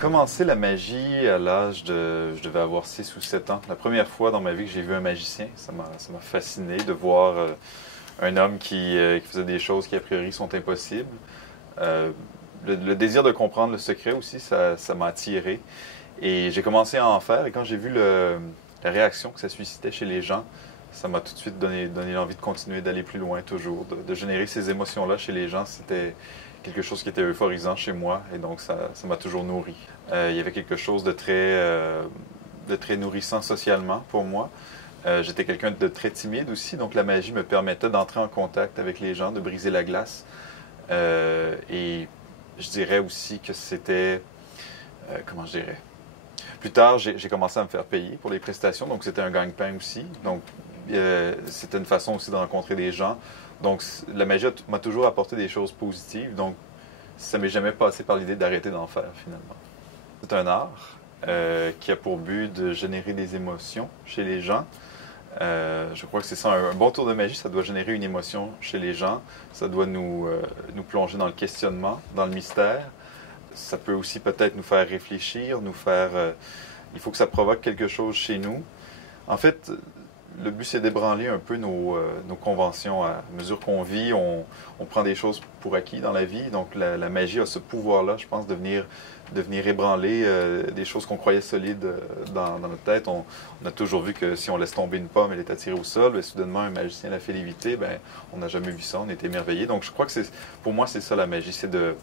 commencé la magie à l'âge de... Je devais avoir 6 ou 7 ans. La première fois dans ma vie que j'ai vu un magicien, ça m'a fasciné de voir un homme qui faisait des choses qui a priori sont impossibles. Euh, le désir de comprendre le secret aussi, ça m'a attiré. Et j'ai commencé à en faire. Et quand j'ai vu la réaction que ça suscitait chez les gens, ça m'a tout de suite donné l'envie de continuer, d'aller plus loin toujours, de générer ces émotions-là chez les gens. C'était quelque chose qui était euphorisant chez moi et donc ça m'a toujours nourri. Il y avait quelque chose de très nourrissant socialement pour moi. J'étais quelqu'un de très timide aussi, donc la magie me permettait d'entrer en contact avec les gens, de briser la glace. Et je dirais aussi que c'était, comment je dirais, plus tard, j'ai commencé à me faire payer pour les prestations, donc c'était un gagne-pain aussi. Donc, c'était une façon aussi de rencontrer des gens. Donc, la magie m'a toujours apporté des choses positives, donc ça m'est jamais passé par l'idée d'arrêter d'en faire finalement. C'est un art qui a pour but de générer des émotions chez les gens. Je crois que c'est ça, un bon tour de magie, ça doit générer une émotion chez les gens, ça doit nous plonger dans le questionnement, dans le mystère. Ça peut aussi peut-être nous faire réfléchir, il faut que ça provoque quelque chose chez nous. En fait, le but, c'est d'ébranler un peu nos conventions. À mesure qu'on vit, on prend des choses pour acquis dans la vie. Donc, la magie a ce pouvoir-là, je pense, de venir ébranler des choses qu'on croyait solides dans notre tête. On a toujours vu que si on laisse tomber une pomme, elle est attirée au sol. Et soudainement, un magicien la fait léviter. Ben, on n'a jamais vu ça, on est émerveillé. Donc, je crois que pour moi, c'est ça la magie, c'est de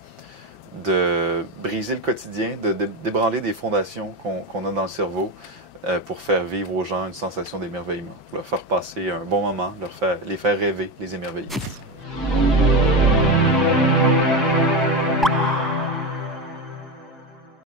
briser le quotidien, d'ébranler des fondations qu'on a dans le cerveau pour faire vivre aux gens une sensation d'émerveillement, pour leur faire passer un bon moment, les faire rêver, les émerveiller.